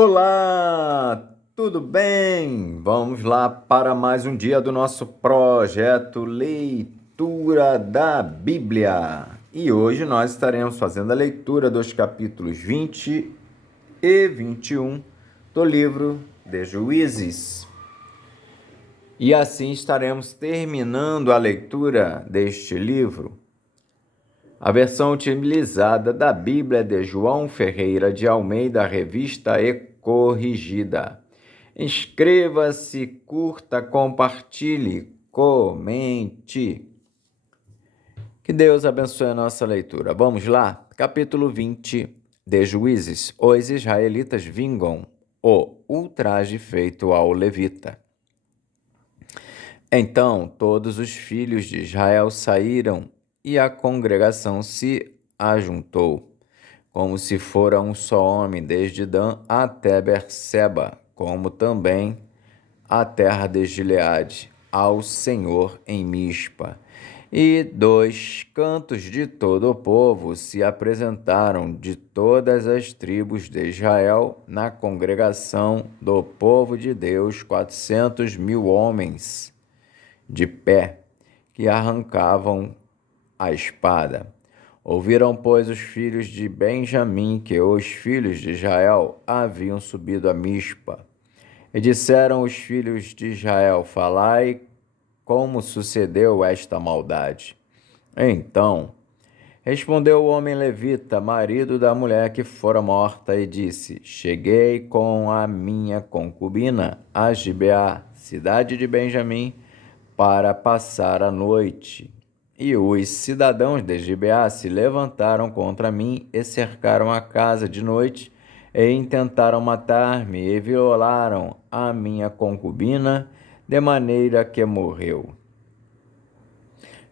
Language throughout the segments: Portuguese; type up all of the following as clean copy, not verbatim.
Olá, tudo bem? Vamos lá para mais um dia do nosso projeto Leitura da Bíblia. E hoje nós estaremos fazendo a leitura dos capítulos 20 e 21 do livro de Juízes. E assim estaremos terminando a leitura deste livro. A versão utilizada da Bíblia é de João Ferreira de Almeida, revista e corrigida. Inscreva-se, curta, compartilhe, comente. Que Deus abençoe a nossa leitura. Vamos lá? Capítulo 20 de Juízes. Os israelitas vingam o ultraje feito ao levita. Então todos os filhos de Israel saíram e a congregação se ajuntou, como se fora um só homem, desde Dan até Berseba, como também a terra de Gileade, ao Senhor em Mispa. E dos cantos de todo o povo se apresentaram de todas as tribos de Israel na congregação do povo de Deus 400.000 homens de pé, que arrancavam a espada. Ouviram, pois, os filhos de Benjamim que os filhos de Israel haviam subido a Mispa. E disseram os filhos de Israel: falai como sucedeu esta maldade. Então respondeu o homem levita, marido da mulher que fora morta, e disse: cheguei com a minha concubina a Gibeá, cidade de Benjamim, para passar a noite. E os cidadãos de Gibeá se levantaram contra mim e cercaram a casa de noite e intentaram matar-me e violaram a minha concubina, de maneira que morreu.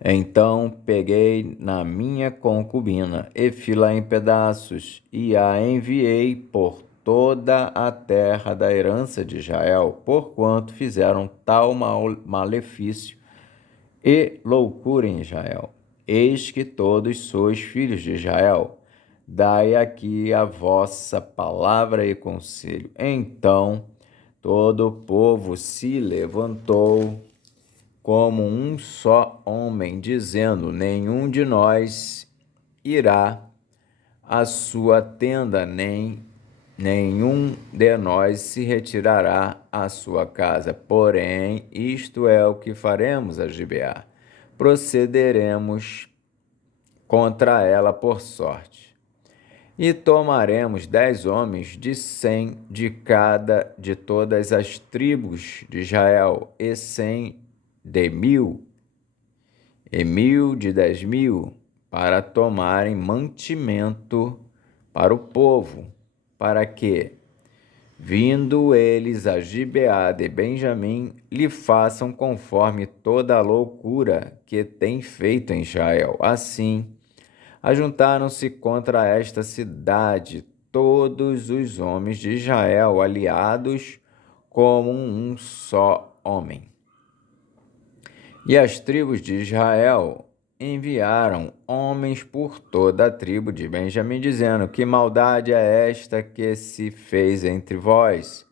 Então peguei na minha concubina e fi-la em pedaços e a enviei por toda a terra da herança de Israel, porquanto fizeram tal malefício e loucura em Israel. Eis que todos sois filhos de Israel, dai aqui a vossa palavra e conselho. Então todo o povo se levantou como um só homem, dizendo: nenhum de nós irá à sua tenda, nem nenhum de nós se retirará à sua casa. Porém, isto é o que faremos a Gibeá: procederemos contra ela por sorte. E tomaremos 10 homens de 100 de cada de todas as tribos de Israel, e 100 de 1.000, e 1.000 de 10.000, para tomarem mantimento para o povo, para que, vindo eles a Gibeá de Benjamim, lhe façam conforme toda a loucura que tem feito em Israel. Assim, ajuntaram-se contra esta cidade todos os homens de Israel, aliados como um só homem. E as tribos de Israel enviaram homens por toda a tribo de Benjamim, dizendo: que maldade é esta que se fez entre vós?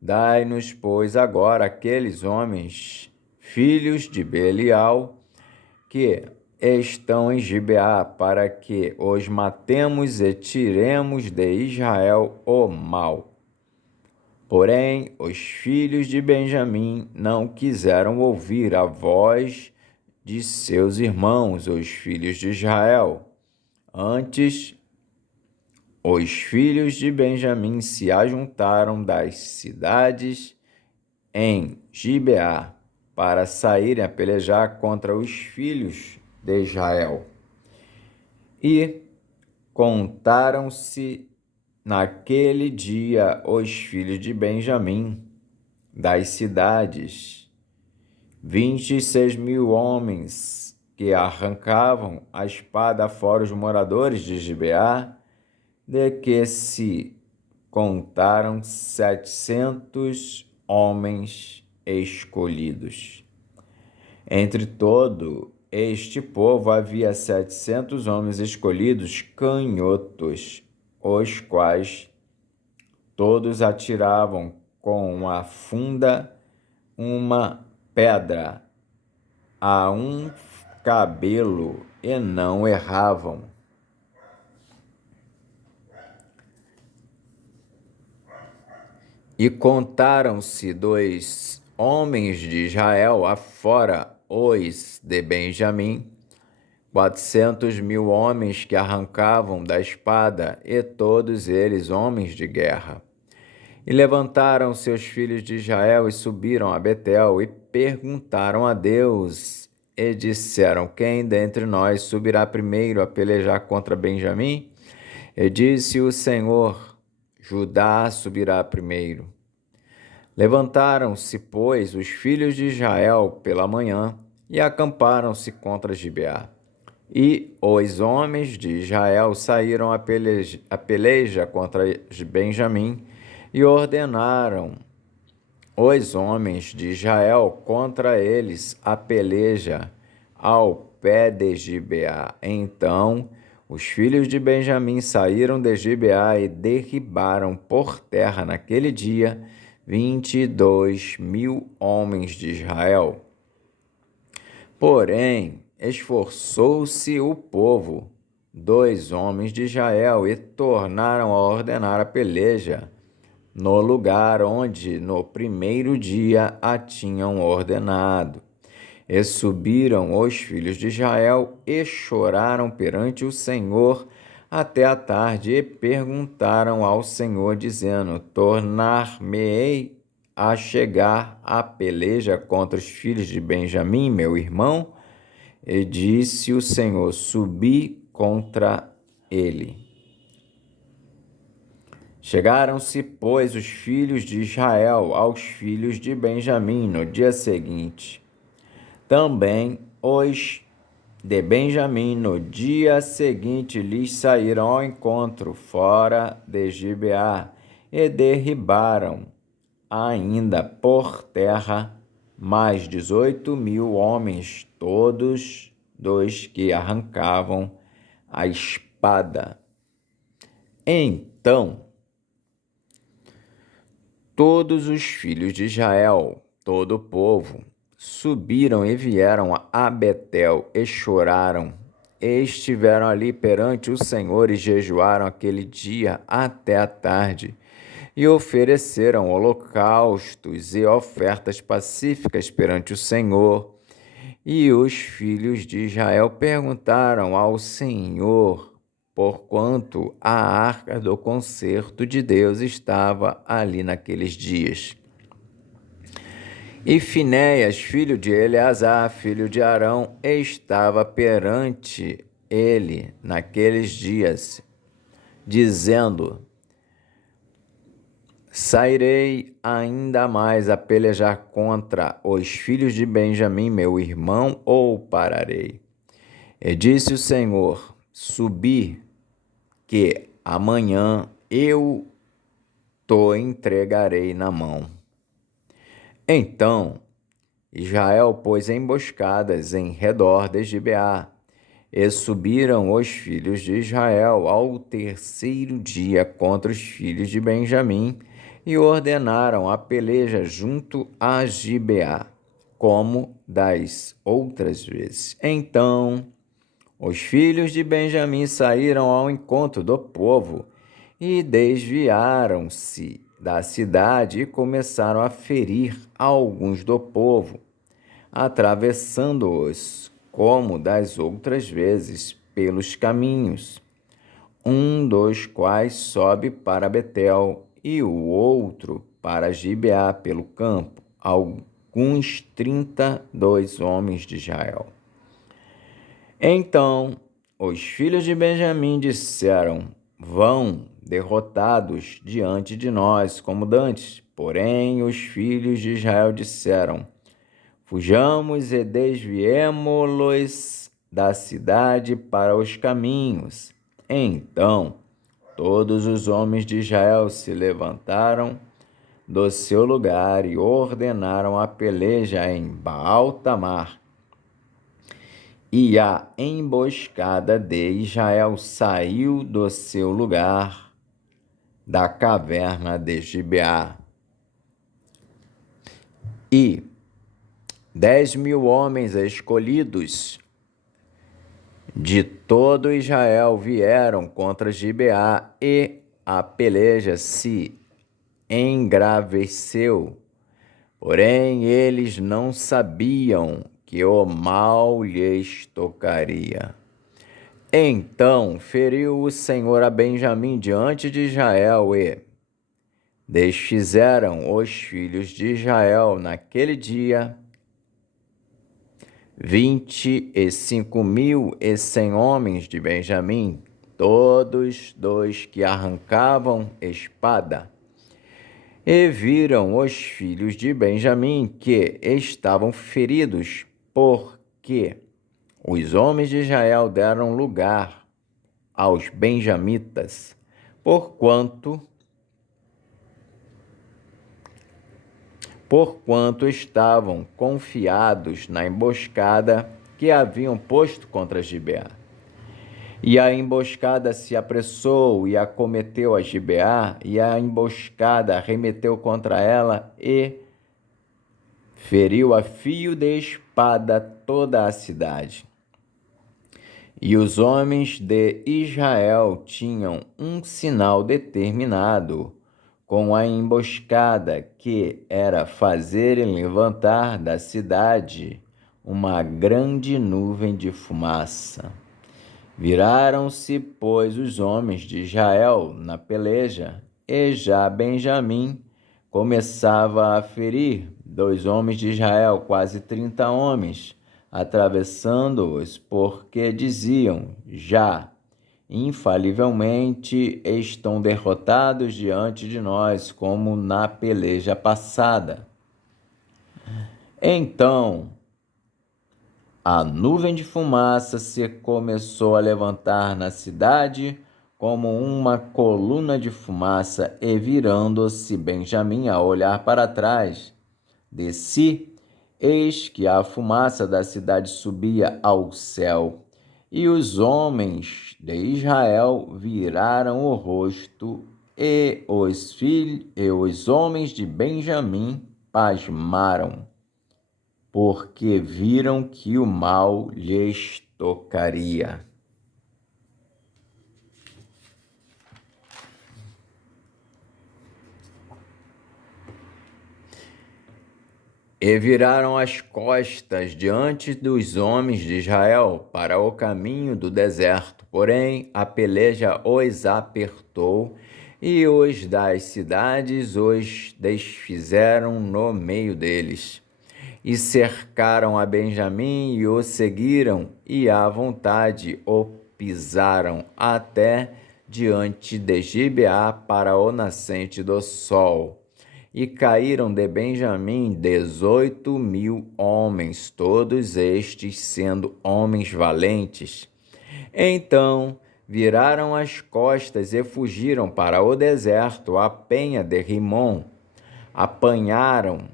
Dai-nos, pois, agora aqueles homens, filhos de Belial, que estão em Gibeá, para que os matemos e tiremos de Israel o mal. Porém, os filhos de Benjamim não quiseram ouvir a voz de seus irmãos, os filhos de Israel. Antes, os filhos de Benjamim se ajuntaram das cidades em Gibeá para saírem a pelejar contra os filhos de Israel. E contaram-se naquele dia os filhos de Benjamim das cidades, 26.000 homens, que arrancavam a espada fora os moradores de Gibeá, de que se contaram 700 homens escolhidos. Entre todo este povo havia 700 homens escolhidos, canhotos, os quais todos atiravam com a funda uma pedra a um cabelo e não erravam. E contaram-se 2 homens de Israel afora os de Benjamim, 400.000 homens que arrancavam da espada, e todos eles homens de guerra. E levantaram seus filhos de Israel e subiram a Betel e perguntaram a Deus e disseram: quem dentre nós subirá primeiro a pelejar contra Benjamim? E disse o Senhor: Judá subirá primeiro. Levantaram-se, pois, os filhos de Israel pela manhã e acamparam-se contra Gibeá. E os homens de Israel saíram a peleja contra Benjamim e ordenaram os homens de Israel contra eles a peleja ao pé de Gibeá. Então os filhos de Benjamim saíram de Gibeá e derribaram por terra naquele dia 22.000 homens de Israel. Porém, esforçou-se o povo, 2 homens de Israel, e tornaram a ordenar a peleja no lugar onde no primeiro dia a tinham ordenado. E subiram os filhos de Israel e choraram perante o Senhor até a tarde e perguntaram ao Senhor, dizendo: tornar-me-ei a chegar à peleja contra os filhos de Benjamim, meu irmão? E disse o Senhor: subi contra ele. Chegaram-se, pois, os filhos de Israel aos filhos de Benjamim no dia seguinte. Também os de Benjamim no dia seguinte lhes saíram ao encontro fora de Gibeá e derribaram ainda por terra mais 18.000 homens, todos dos que arrancavam a espada. Então todos os filhos de Israel, todo o povo, subiram e vieram a Betel e choraram, e estiveram ali perante o Senhor e jejuaram aquele dia até a tarde, e ofereceram holocaustos e ofertas pacíficas perante o Senhor. E os filhos de Israel perguntaram ao Senhor, porquanto a arca do concerto de Deus estava ali naqueles dias. E Finéias, filho de Eleazar, filho de Arão, estava perante ele naqueles dias, dizendo: sairei ainda mais a pelejar contra os filhos de Benjamim, meu irmão, ou pararei? E disse o Senhor: subi, que amanhã eu te entregarei na mão. Então Israel pôs emboscadas em redor de Gibeá, e subiram os filhos de Israel ao terceiro dia contra os filhos de Benjamim, e ordenaram a peleja junto a Gibeá, como das outras vezes. Então os filhos de Benjamim saíram ao encontro do povo e desviaram-se da cidade e começaram a ferir alguns do povo, atravessando-os, como das outras vezes, pelos caminhos, um dos quais sobe para Betel e o outro para Gibeá pelo campo, alguns 32 homens de Israel. Então os filhos de Benjamim disseram: vão derrotados diante de nós como dantes. Porém os filhos de Israel disseram: fujamos e desviemo-los da cidade para os caminhos. Então todos os homens de Israel se levantaram do seu lugar e ordenaram a peleja em Baal-Tamar. E a emboscada de Israel saiu do seu lugar da caverna de Gibeá. E 10.000 homens escolhidos de todo Israel vieram contra Gibeá, e a peleja se engraveceu. Porém, eles não sabiam que o mal lhes tocaria. Então feriu o Senhor a Benjamim diante de Israel, e desfizeram os filhos de Israel naquele dia 25.100 homens de Benjamim, todos dos que arrancavam espada. E viram os filhos de Benjamim que estavam feridos, porque os homens de Israel deram lugar aos benjamitas, porquanto estavam confiados na emboscada que haviam posto contra Gibeá. E a emboscada se apressou e acometeu a Gibeá, e a emboscada arremeteu contra ela e feriu a fio de espada toda a cidade. E os homens de Israel tinham um sinal determinado com a emboscada, que era fazerem levantar da cidade uma grande nuvem de fumaça. Viraram-se, pois, os homens de Israel na peleja, e já Benjamim começava a ferir 2 homens de Israel, quase 30 homens, atravessando-os, porque diziam: já, infalivelmente estão derrotados diante de nós, como na peleja passada. Então a nuvem de fumaça se começou a levantar na cidade como uma coluna de fumaça, e virando-se Benjamim a olhar para trás de si, eis que a fumaça da cidade subia ao céu. E os homens de Israel viraram o rosto, e os homens de Benjamim pasmaram, porque viram que o mal lhes tocaria. E viraram as costas diante dos homens de Israel para o caminho do deserto. Porém, a peleja os apertou, e os das cidades os desfizeram no meio deles. E cercaram a Benjamim e o seguiram, e à vontade o pisaram até diante de Gibeá para o nascente do sol. E caíram de Benjamim 18.000 homens, todos estes sendo homens valentes. Então viraram as costas e fugiram para o deserto, à penha de Rimom. Apanharam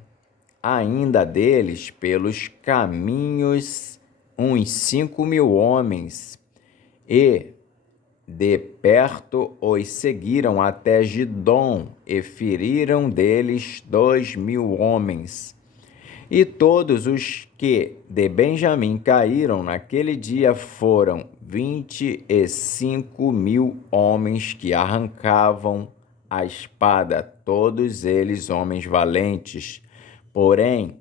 ainda deles pelos caminhos uns 5.000 homens, e de perto os seguiram até Gidom, e feriram deles 2.000 homens. E todos os que de Benjamim caíram naquele dia foram 25.000 homens que arrancavam a espada, todos eles homens valentes. Porém,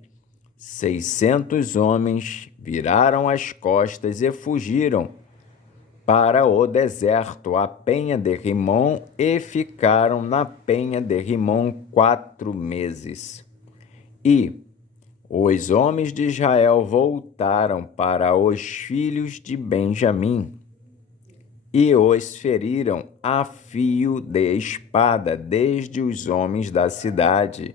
600 homens viraram as costas e fugiram para o deserto, à penha de Rimom, e ficaram na penha de Rimom 4 meses. E os homens de Israel voltaram para os filhos de Benjamim, e os feriram a fio de espada, desde os homens da cidade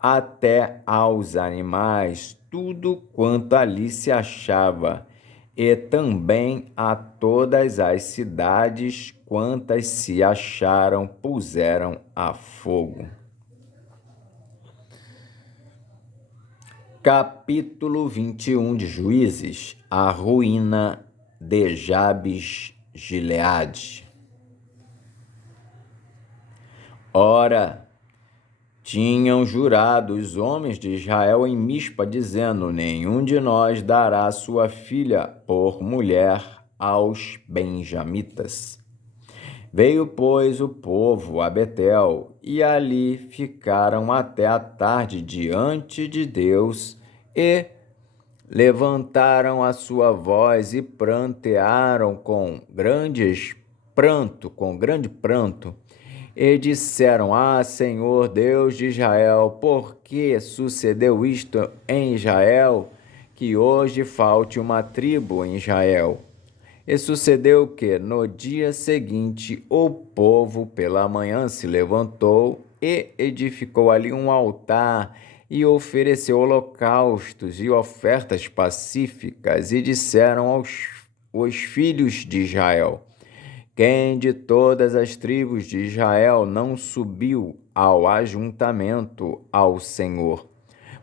até aos animais, tudo quanto ali se achava, e também a todas as cidades quantas se acharam puseram a fogo. Capítulo 21 de Juízes. A ruína de Jabes Gileade. Ora, tinham jurado os homens de Israel em Mispa, dizendo: nenhum de nós dará sua filha por mulher aos benjamitas. Veio, pois, o povo a Betel, e ali ficaram até a tarde diante de Deus, e levantaram a sua voz e prantearam com grande pranto, e disseram: Ah, Senhor Deus de Israel, por que sucedeu isto em Israel, que hoje falte uma tribo em Israel? E sucedeu que, no dia seguinte, o povo pela manhã se levantou e edificou ali um altar e ofereceu holocaustos e ofertas pacíficas, e disseram aos filhos de Israel: quem de todas as tribos de Israel não subiu ao ajuntamento ao Senhor?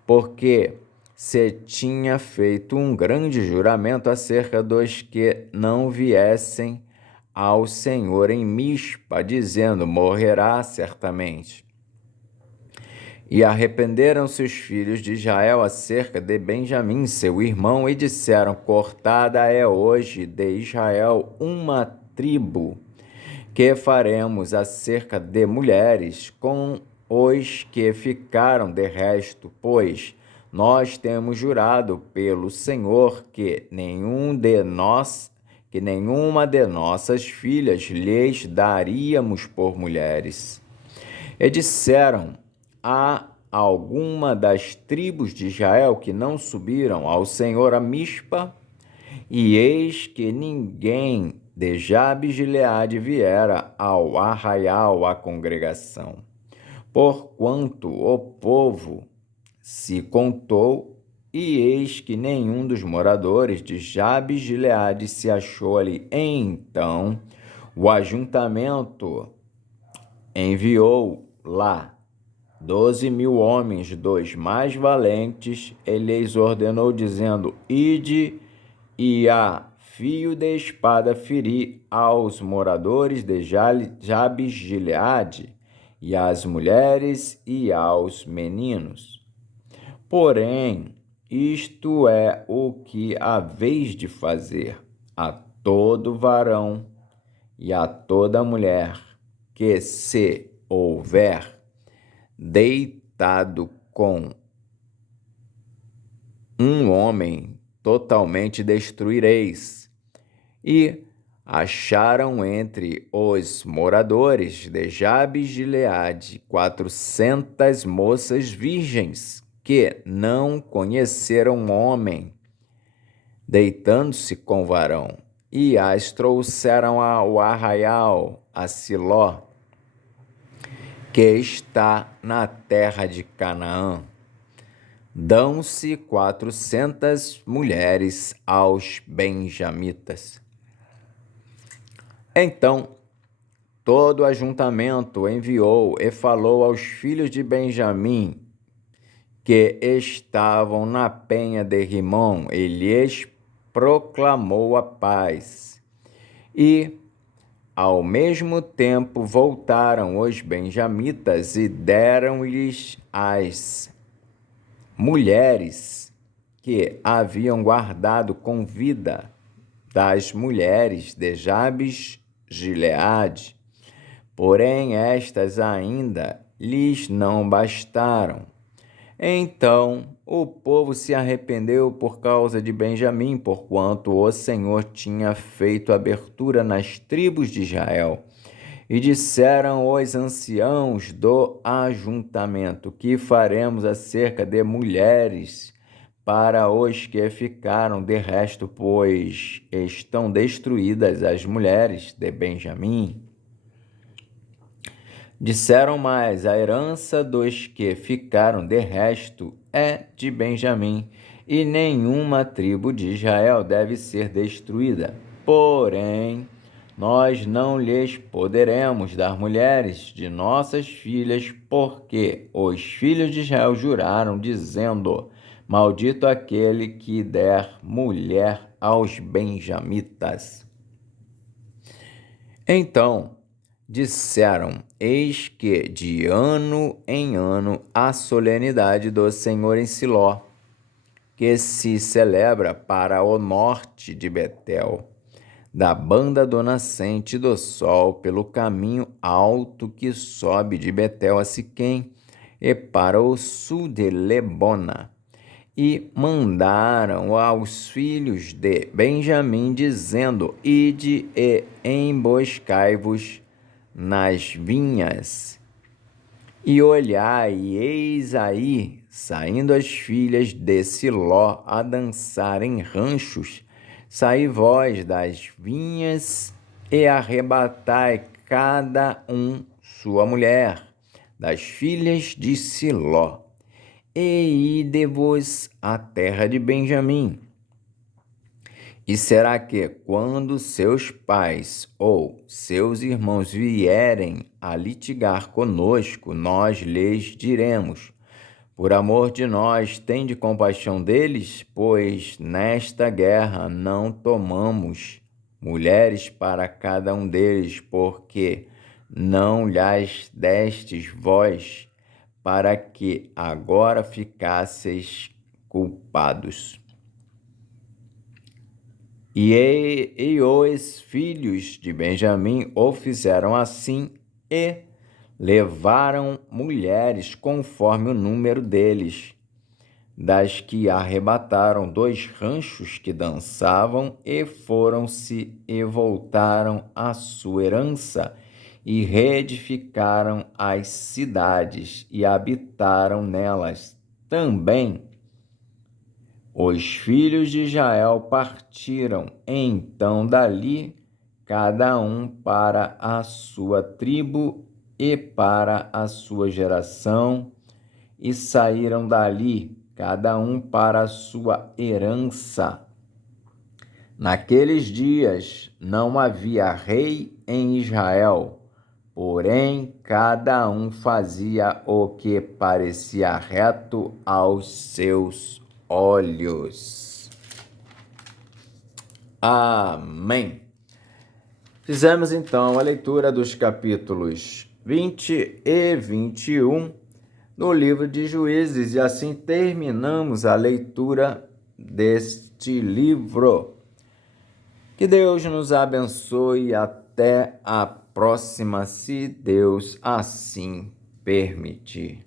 Porque se tinha feito um grande juramento acerca dos que não viessem ao Senhor em Mispa, dizendo: morrerá certamente. E arrependeram-se os filhos de Israel acerca de Benjamim, seu irmão, e disseram: cortada é hoje de Israel uma tribo. Que faremos acerca de mulheres com os que ficaram de resto? Pois nós temos jurado pelo Senhor que nenhuma de nossas filhas lhes daríamos por mulheres. E disseram: há alguma das tribos de Israel que não subiram ao Senhor a Mispa? E eis que ninguém de Jabes de Gileade viera ao arraial à congregação, porquanto o povo se contou, e eis que nenhum dos moradores de Jabes de Gileade se achou ali. Então o ajuntamento enviou lá 12.000 homens, dos mais valentes, e lhes ordenou, dizendo: ide e a fio de espada feri aos moradores de Jabes de Gileade, e às mulheres e aos meninos. Porém, isto é o que haveis de fazer a todo varão e a toda mulher que se houver deitado com um homem, totalmente destruireis. E acharam entre os moradores de Jabes de Gileade 400 moças virgens que não conheceram homem, deitando-se com varão, e as trouxeram ao arraial, a Siló, que está na terra de Canaã. Dão-se 400 mulheres aos benjamitas. Então todo o ajuntamento enviou e falou aos filhos de Benjamim, que estavam na penha de Rimom, e lhes proclamou a paz. E ao mesmo tempo voltaram os benjamitas e deram-lhes as mulheres que haviam guardado com vida das mulheres de Jabes Gileade. Porém estas ainda lhes não bastaram. Então o povo se arrependeu por causa de Benjamim, porquanto o Senhor tinha feito abertura nas tribos de Israel. E disseram os anciãos do ajuntamento: que faremos acerca de mulheres para os que ficaram de resto, pois estão destruídas as mulheres de Benjamim? Disseram mais: a herança dos que ficaram de resto é de Benjamim, e nenhuma tribo de Israel deve ser destruída. Porém, nós não lhes poderemos dar mulheres de nossas filhas, porque os filhos de Israel juraram, dizendo: maldito aquele que der mulher aos benjamitas. Então disseram eis que de ano em ano a solenidade do Senhor em Siló, que se celebra para o norte de Betel, da banda do nascente do sol, pelo caminho alto que sobe de Betel a Siquém, e para o sul de Lebona. E mandaram aos filhos de Benjamim, dizendo: Ide e emboscai-vos nas vinhas. E olhai, e eis aí, saindo as filhas de Siló a dançar em ranchos, saí vós das vinhas e arrebatai cada um sua mulher, das filhas de Siló, e ide-vos à terra de Benjamim. E será que, quando seus pais ou seus irmãos vierem a litigar conosco, nós lhes diremos: por amor de nós, tende compaixão deles, pois nesta guerra não tomamos mulheres para cada um deles, porque não lhas destes vós, para que agora ficasseis culpados. E os filhos de Benjamim o fizeram assim e levaram mulheres conforme o número deles, das que arrebataram 2 ranchos que dançavam, e foram-se e voltaram à sua herança, e reedificaram as cidades e habitaram nelas. Também os filhos de Israel partiram então dali, cada um para a sua tribo e para a sua geração, e saíram dali, cada um para a sua herança. Naqueles dias não havia rei em Israel, porém cada um fazia o que parecia reto aos seus olhos. Amém. Fizemos então a leitura dos capítulos 20 e 21 no livro de Juízes, e assim terminamos a leitura deste livro. Que Deus nos abençoe, até a próxima, se Deus assim permitir.